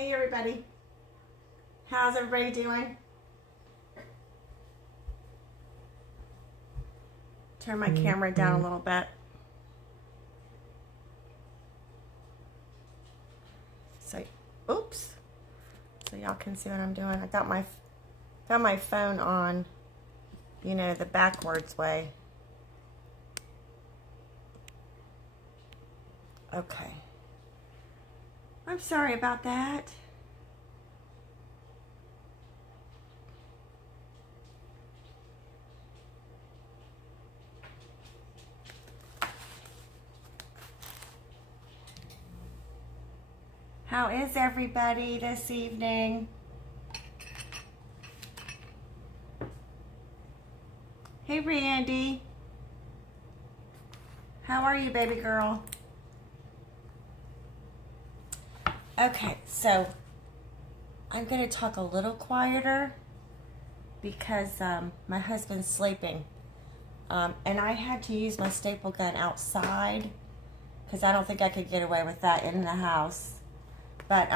Hey everybody, how's everybody doing? Turn my camera down a little bit. So, oops. So y'all can see what I'm doing. I got my phone on, you know, the backwards way. Okay. I'm sorry about that. How is everybody this evening? Hey Randy. How are you, baby girl? Okay, so I'm going to talk a little quieter because my husband's sleeping. And I had to use my staple gun outside because I don't think I could get away with that in the house. But,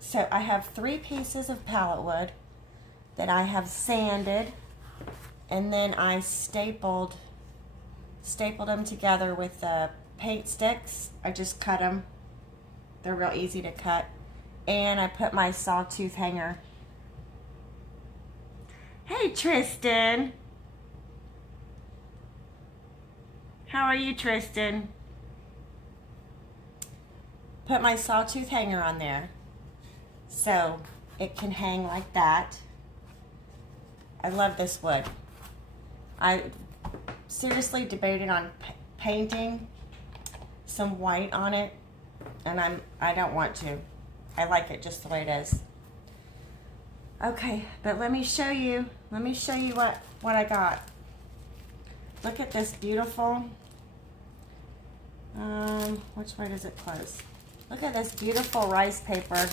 so I have 3 pieces of pallet wood that I have sanded, and then I stapled them together with paint sticks. I just cut them. They're real easy to cut. And I put my sawtooth hanger. Hey, Tristan. How are you, Tristan? Put my sawtooth hanger on there so it can hang like that. I love this wood. I seriously debated on painting some white on it, and I don't want to. I like it just the way it is. Okay, but let me show you what I got. Look at this beautiful, which way does it close? Look at this beautiful rice paper.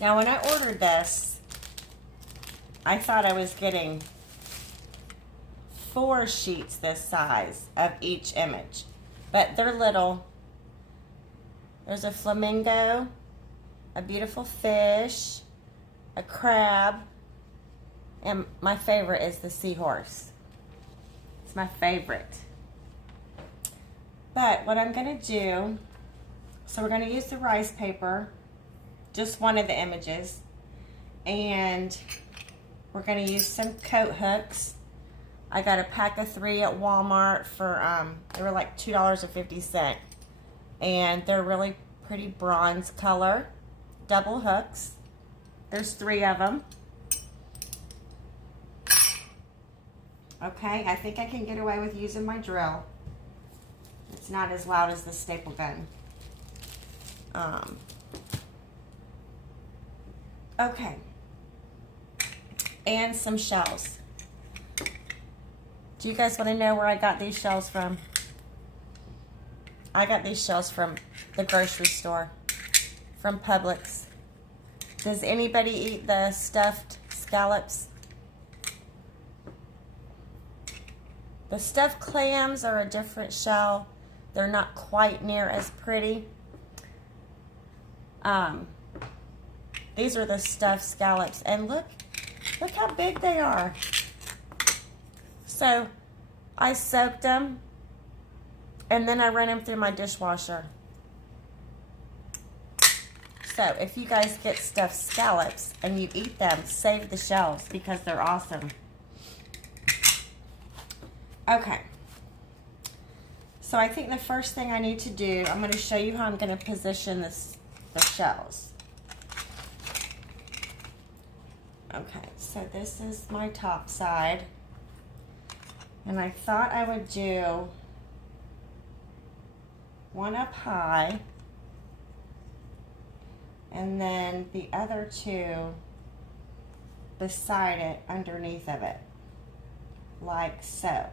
Now when I ordered this, I thought I was getting 4 sheets this size of each image, but they're little. There's a flamingo, a beautiful fish, a crab, and my favorite is the seahorse. It's my favorite. But what I'm going to do, so we're going to use the rice paper, just one of the images, and we're going to use some coat hooks. I got a pack of 3 at Walmart for, they were like $2.50, and they're really pretty bronze color, double hooks. There's 3 of them. Okay, I think I can get away with using my drill. It's not as loud as the staple gun. Okay. And some shells. Do you guys want to know where I got these shells from? I got these shells from the grocery store, from Publix. Does anybody eat the stuffed scallops? The stuffed clams are a different shell. They're not quite near as pretty. These are the stuffed scallops, and look how big they are. So I soaked them, and then I ran them through my dishwasher. So if you guys get stuffed scallops and you eat them, save the shells because they're awesome. Okay. So I think the first thing I need to do, I'm going to show you how I'm going to position the shells. Okay, so this is my top side. And I thought I would do one up high, and then the other 2 beside it, underneath of it, like so.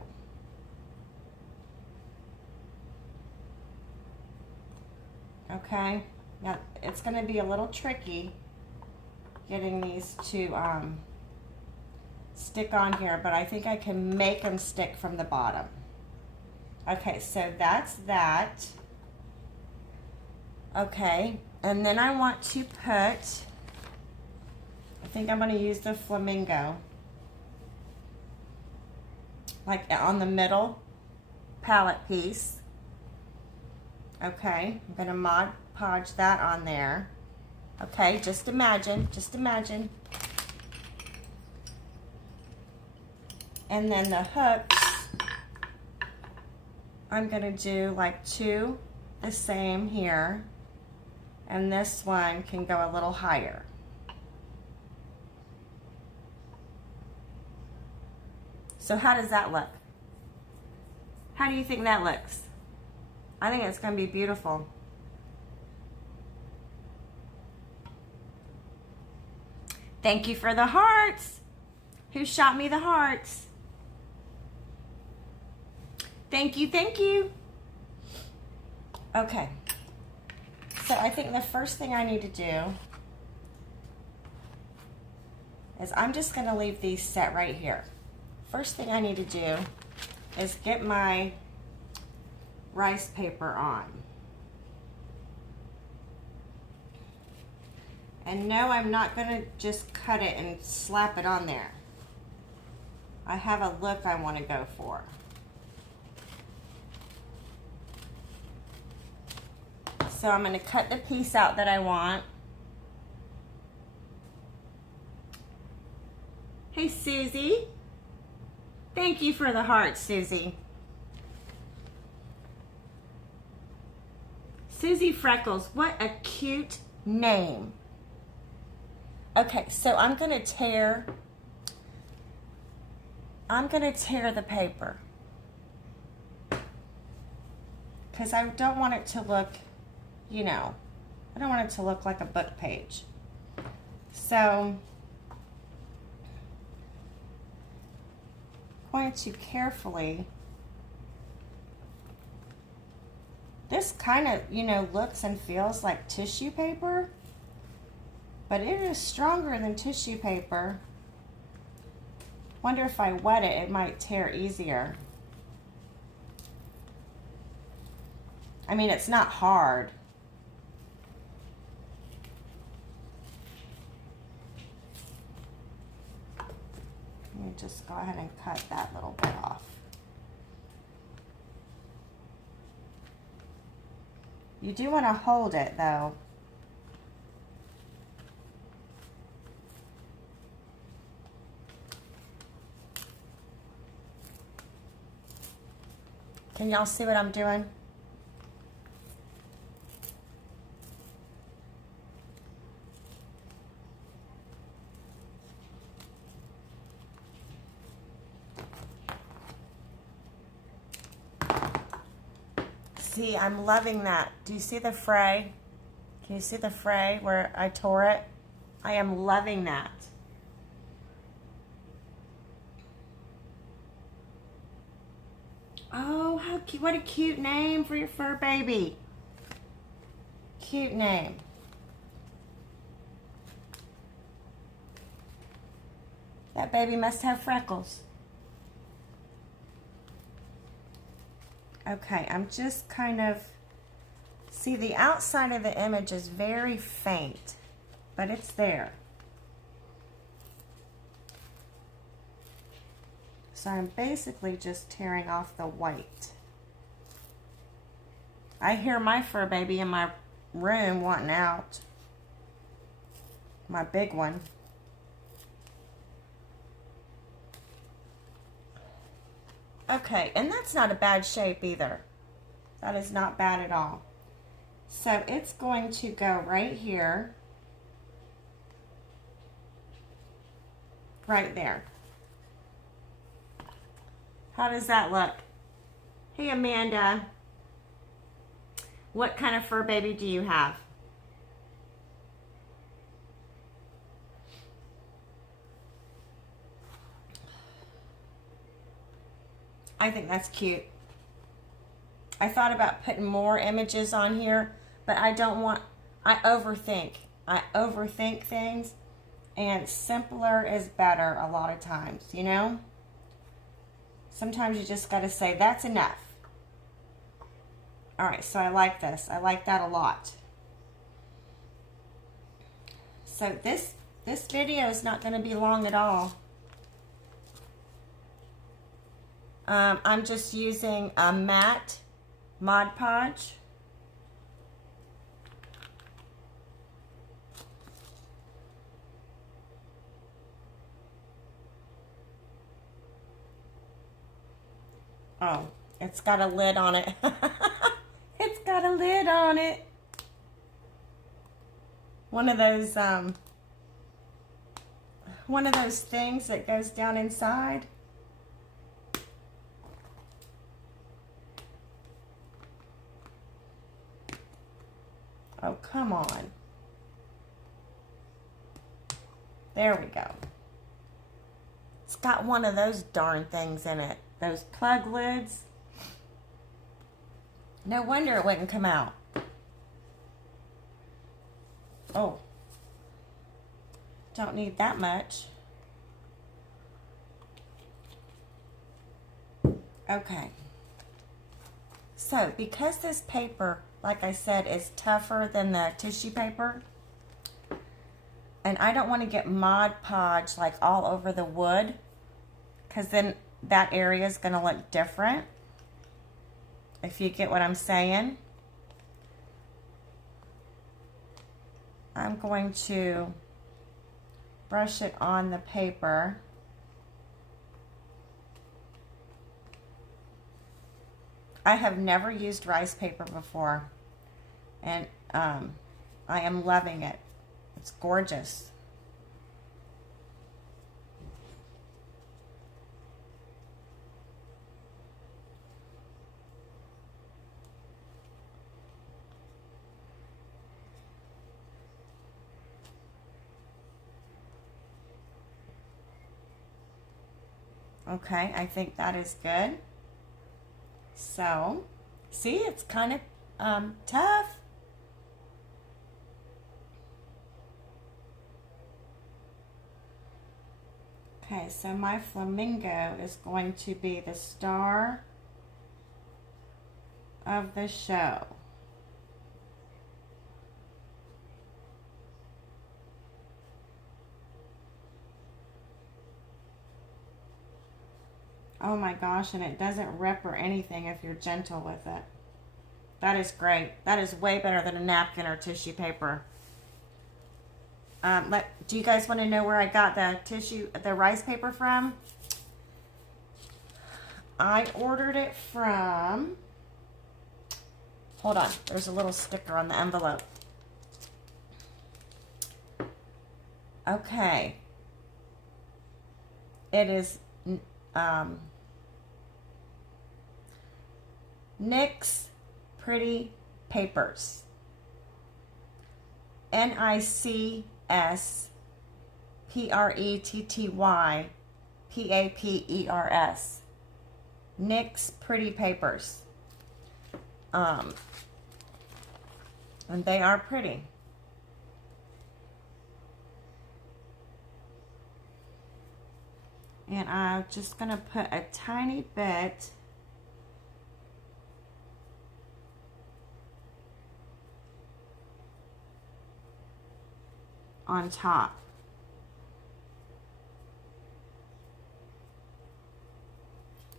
Okay, now it's going to be a little tricky getting these to stick on here, but I think I can make them stick from the bottom. Okay, so that's that. Okay, and then I want to put, I think I'm going to use the flamingo, like on the middle palette piece. Okay, I'm going to Mod Podge that on there. Okay, just imagine, just imagine. And then the hooks, I'm going to do like 2 the same here. And this one can go a little higher. So how does that look? How do you think that looks? I think it's going to be beautiful. Thank you for the hearts. Who shot me the hearts? Thank you, thank you. Okay. So I think the first thing I need to do is I'm just going to leave these set right here. First thing I need to do is get my rice paper on. And no, I'm not going to just cut it and slap it on there. I have a look I want to go for. So I'm going to cut the piece out that I want. Hey, Susie. Thank you for the heart, Susie. Susie Freckles, what a cute name. Okay, so I'm going to tear the paper because I don't want it to look, you know, I don't want it to look like a book page. So I'm going to carefully, this kind of, you know, looks and feels like tissue paper, but it is stronger than tissue paper. Wonder if I wet it, it might tear easier. I mean, it's not hard. Let me just go ahead and cut that little bit off. You do want to hold it though. Can y'all see what I'm doing? See, I'm loving that. Do you see the fray? Can you see the fray where I tore it? I am loving that. Oh, how cute. What a cute name for your fur baby. Cute name. That baby must have freckles. Okay, I'm just kind of, see, the outside of the image is very faint, but it's there. So I'm basically just tearing off the white. I hear my fur baby in my room wanting out. My big one. Okay, and that's not a bad shape either. That is not bad at all. So it's going to go right here. Right there. How does that look? Hey, Amanda. What kind of fur baby do you have? I think that's cute. I thought about putting more images on here, but I don't want, I overthink. I overthink things, and simpler is better a lot of times, you know? Sometimes you just got to say, that's enough. All right, so I like this. I like that a lot. So this video is not going to be long at all. I'm just using a matte Mod Podge. Oh, it's got a lid on it. It's got a lid on it. One of those things that goes down inside. Oh, come on. There we go. It's got one of those darn things in it. Those plug lids. No wonder it wouldn't come out. Oh. Don't need that much. Okay. So, because this paper, like I said, is tougher than the tissue paper, and I don't want to get Mod Podge like all over the wood, because then that area is going to look different, if you get what I'm saying. I'm going to brush it on the paper. I have never used rice paper before, and I am loving it. It's gorgeous. Okay, I think that is good. So, see, it's kind of tough. Okay, so my flamingo is going to be the star of the show. Oh my gosh, and it doesn't rip or anything if you're gentle with it. That is great. That is way better than a napkin or tissue paper. Do you guys want to know where I got the rice paper from? I ordered it from, hold on, there's a little sticker on the envelope. Okay. It is NYX Pretty Papers. NYCSPRETTYPAPERS. NYX Pretty Papers. And they are pretty. And I'm just going to put a tiny bit on top.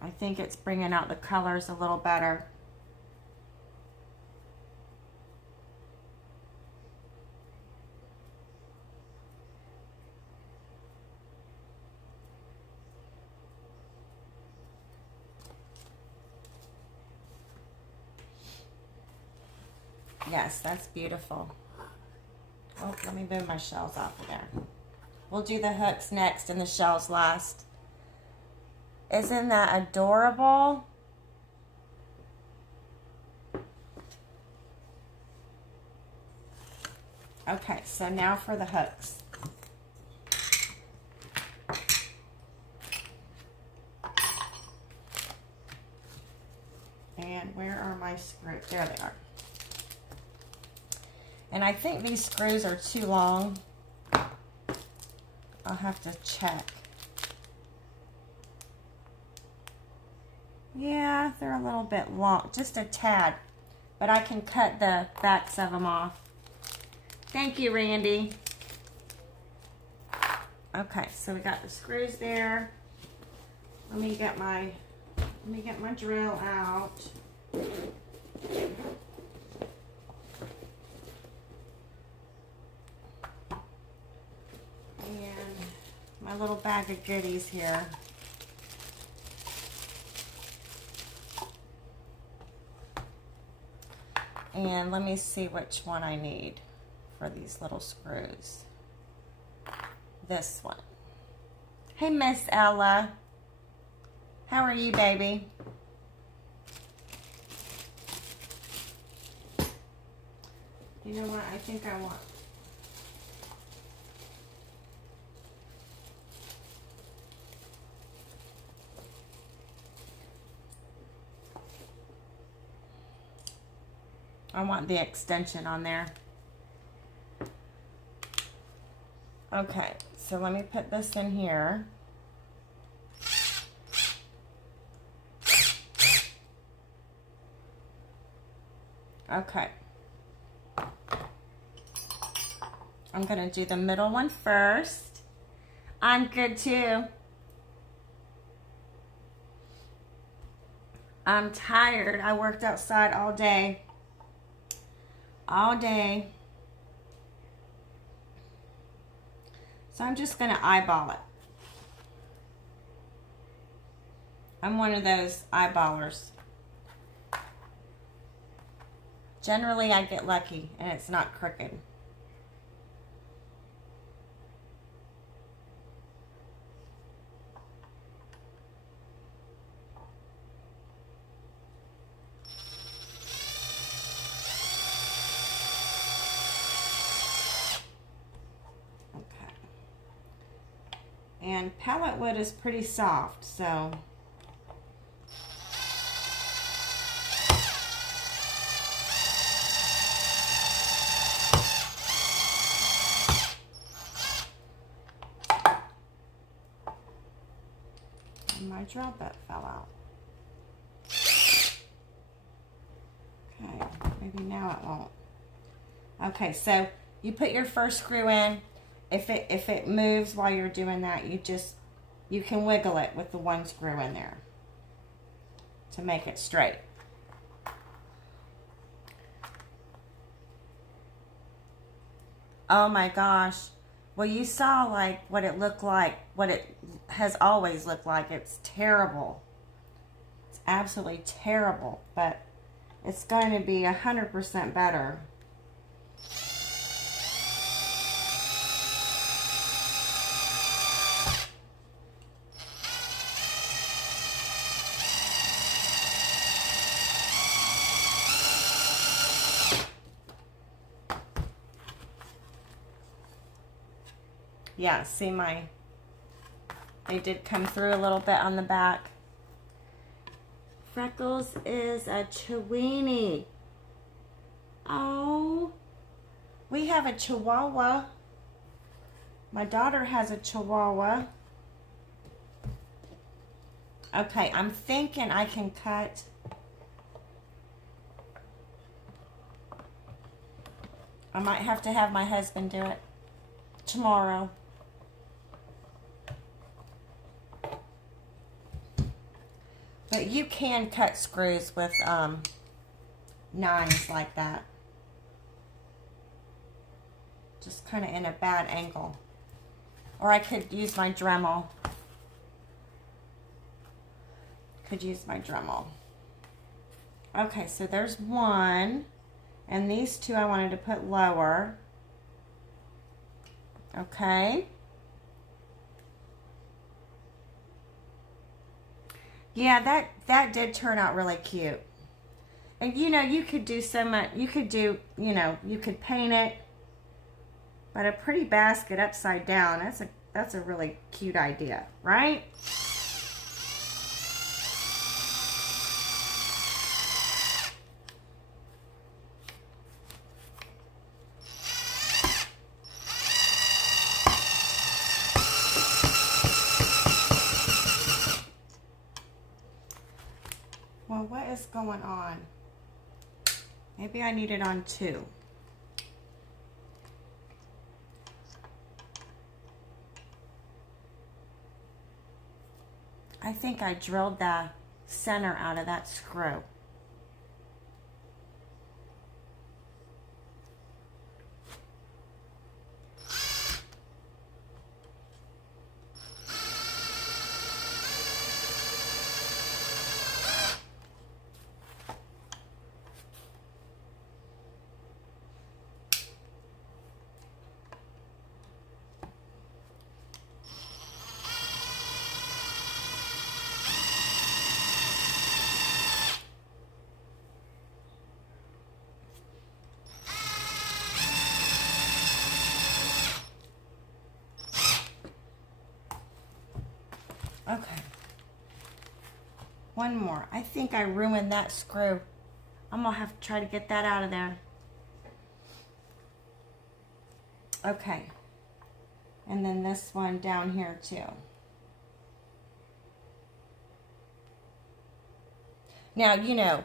I think it's bringing out the colors a little better. Yes, that's beautiful. Oh, let me move my shells off of there. We'll do the hooks next and the shells last. Isn't that adorable? Okay, so now for the hooks. And where are my screws? There they are. And I think these screws are too long. I'll have to check. Yeah, they're a little bit long, just a tad. But I can cut the backs of them off. Thank you, Randy. Okay, so we got the screws there. Let me get my drill out. And my little bag of goodies here. And let me see which one I need for these little screws. This one. Hey, Miss Ella. How are you, baby? You know what? I think I want. I want the extension on there. Okay, so let me put this in here. Okay. I'm going to do the middle one first. I'm good too. I'm tired. I worked outside all day. All day. So I'm just going to eyeball it. I'm one of those eyeballers. Generally, I get lucky and it's not crooked. And pallet wood is pretty soft, so and my drill bit fell out. Okay, maybe now it won't. Okay, so you put your first screw in. If it moves while you're doing that, you can wiggle it with the one screw in there to make it straight. Oh my gosh. Well, you saw like what it looked like, what it has always looked like. It's terrible. It's absolutely terrible, but it's going to be 100% better. Yeah, see they did come through a little bit on the back. Freckles is a Chiweenie. Oh, we have a Chihuahua. My daughter has a Chihuahua. Okay, I'm thinking I can cut. I might have to have my husband do it tomorrow. But you can cut screws with knives like that. Just kind of in a bad angle. Or I could use my Dremel. Okay, so there's one. And these two I wanted to put lower. Okay. Yeah, that did turn out really cute. And you know, you could do so much. You could do, you could paint it. But a pretty basket upside down, that's a really cute idea, right? Well, what is going on? Maybe I need it on 2. I think I drilled the center out of that screw. Okay. One more. I think I ruined that screw. I'm going to have to try to get that out of there. Okay. And then this one down here too. Now, you know,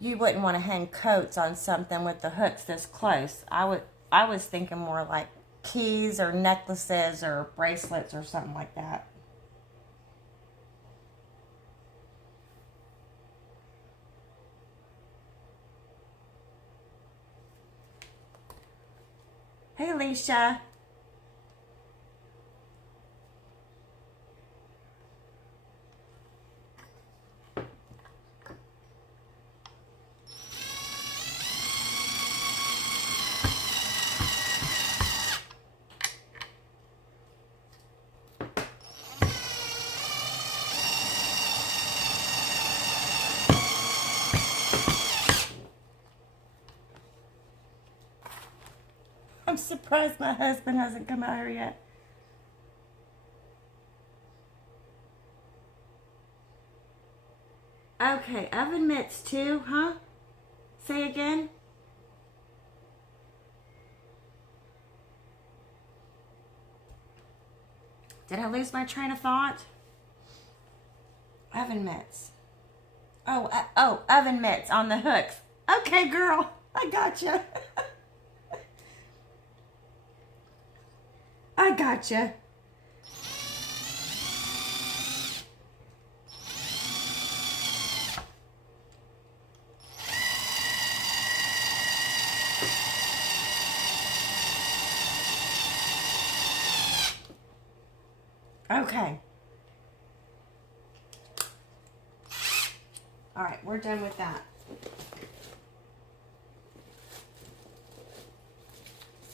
you wouldn't want to hang coats on something with the hooks this close. I was thinking more like keys or necklaces or bracelets or something like that. Hey, Alicia. I'm surprised my husband hasn't come out here yet. Okay, oven mitts too, huh? Say again? Did I lose my train of thought? Oven mitts. Oh, oven mitts on the hooks. Okay, girl, I gotcha. I gotcha. Okay. All right, we're done with that.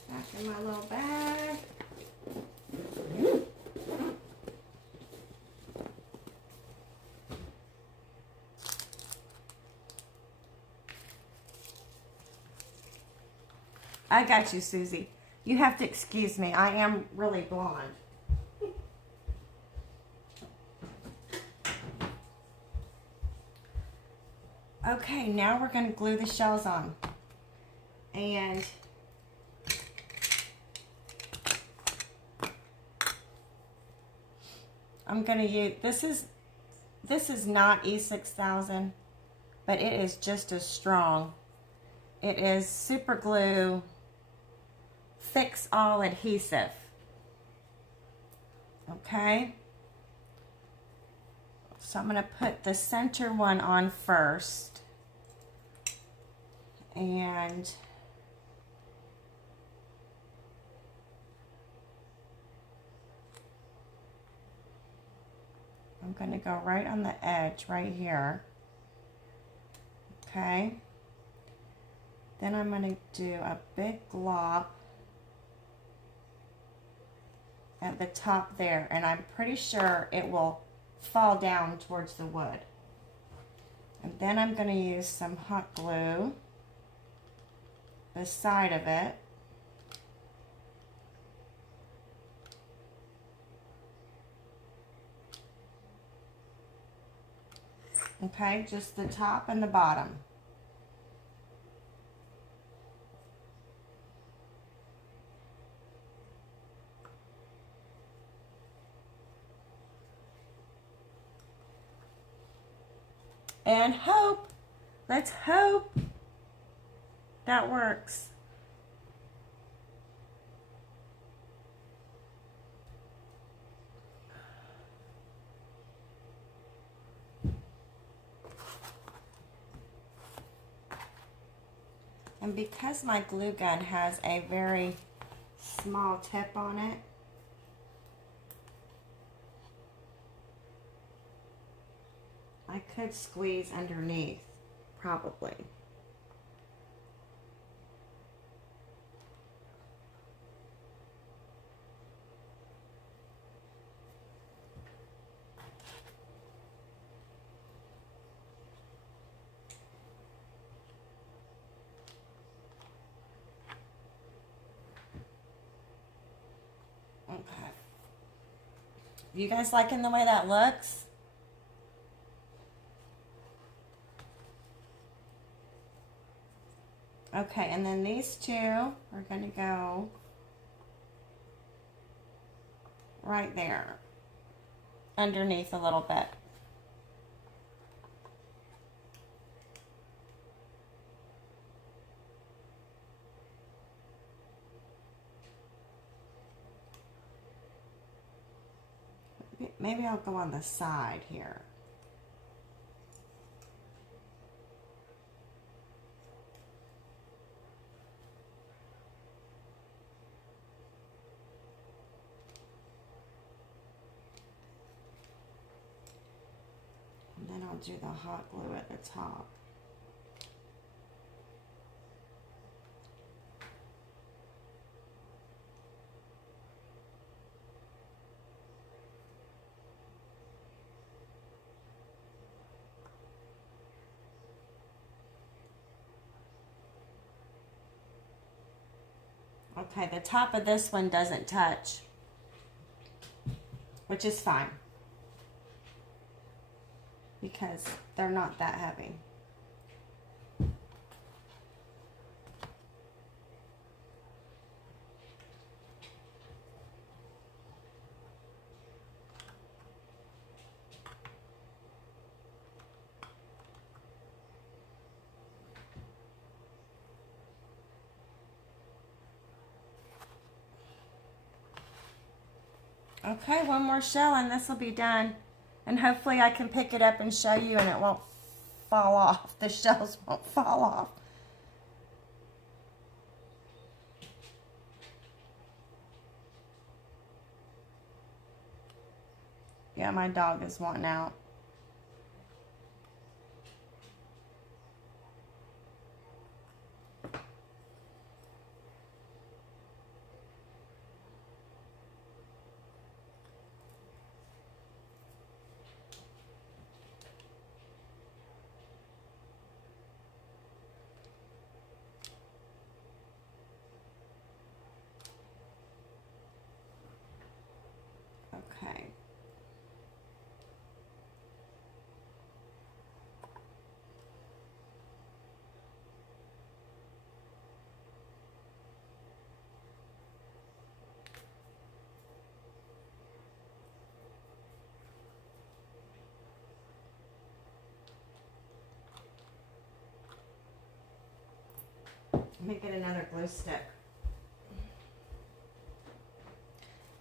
Back in my little bag. I got you, Susie. You have to excuse me. I am really blonde. Okay, now we're going to glue the shells on. And I'm going to use, this is not E6000, but it is just as strong. It is super glue, fix all adhesive. Okay. So I'm going to put the center one on first. And I'm going to go right on the edge right here. Okay. Then I'm going to do a big glop at the top there, and I'm pretty sure it will fall down towards the wood. And then I'm going to use some hot glue the side of it. Okay, just the top and the bottom. And hope, let's hope that works. And because my glue gun has a very small tip on it, I could squeeze underneath, probably. Okay. You guys liking the way that looks? Okay, and then these two are going to go right there, underneath a little bit. Maybe I'll go on the side here. And then I'll do the hot glue at the top. Okay, the top of this one doesn't touch, which is fine because they're not that heavy. Okay, one more shell and this will be done. And hopefully I can pick it up and show you and it won't fall off. The shells won't fall off. Yeah, my dog is wanting out. Okay. Let me get another glue stick.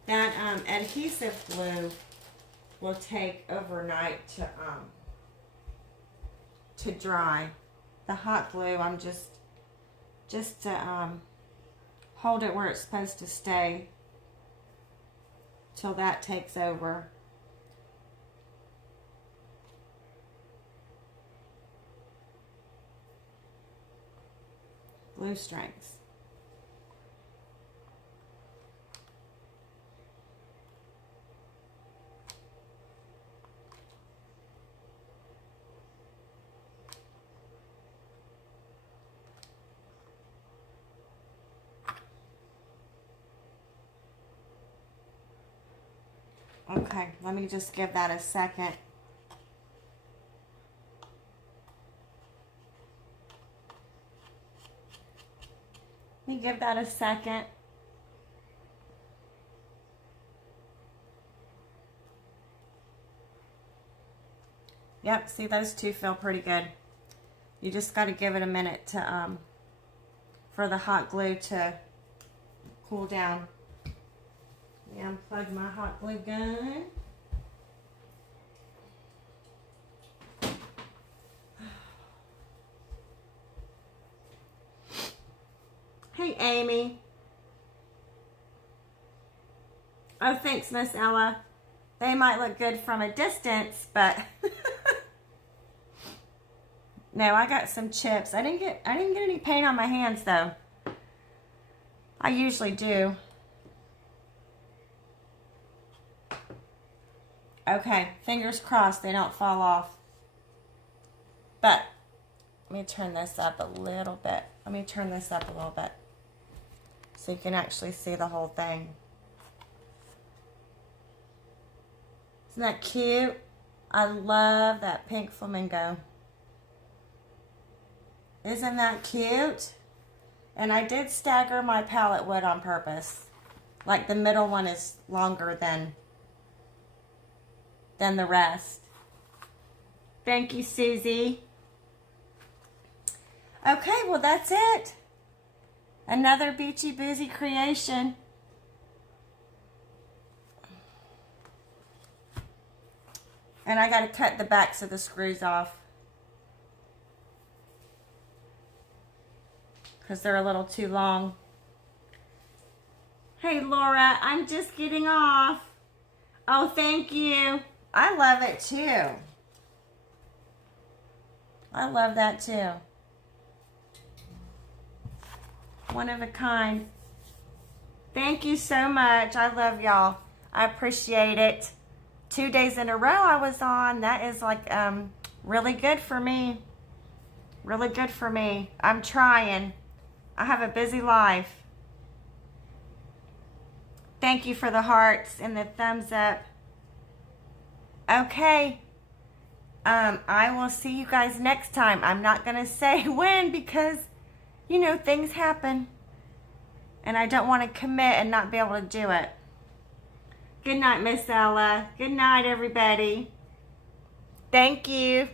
That adhesive glue will take overnight to dry. The hot glue, I'm just to hold it where it's supposed to stay till that takes over. Glue strings. Okay, let me just give that a second. Let me give that a second. Yep, see, those two feel pretty good. You just got to give it a minute to for the hot glue to cool down. Let me unplug my hot glue gun. Hey, Amy. Oh, thanks, Miss Ella. They might look good from a distance, but no, I got some chips. I didn't get any paint on my hands though. I usually do. Okay, fingers crossed they don't fall off. But let me turn this up a little bit. Let me turn this up a little bit so you can actually see the whole thing. Isn't that cute? I love that pink flamingo. Isn't that cute? And I did stagger my pallet wood on purpose. Like the middle one is longer than the rest. Thank you, Susie. Okay, well that's it. Another beachy boozy creation. And I got to cut the backs of the screws off because they're a little too long. Hey Laura, I'm just getting off. Oh, thank you. I love it too. I love that too. One of a kind. Thank you so much. I love y'all. I appreciate it. 2 days in a row I was on. That is like really good for me. Really good for me. I'm trying. I have a busy life. Thank you for the hearts and the thumbs up. Okay. I will see you guys next time. I'm not going to say when because, you know, things happen. And I don't want to commit and not be able to do it. Good night, Miss Ella. Good night, everybody. Thank you.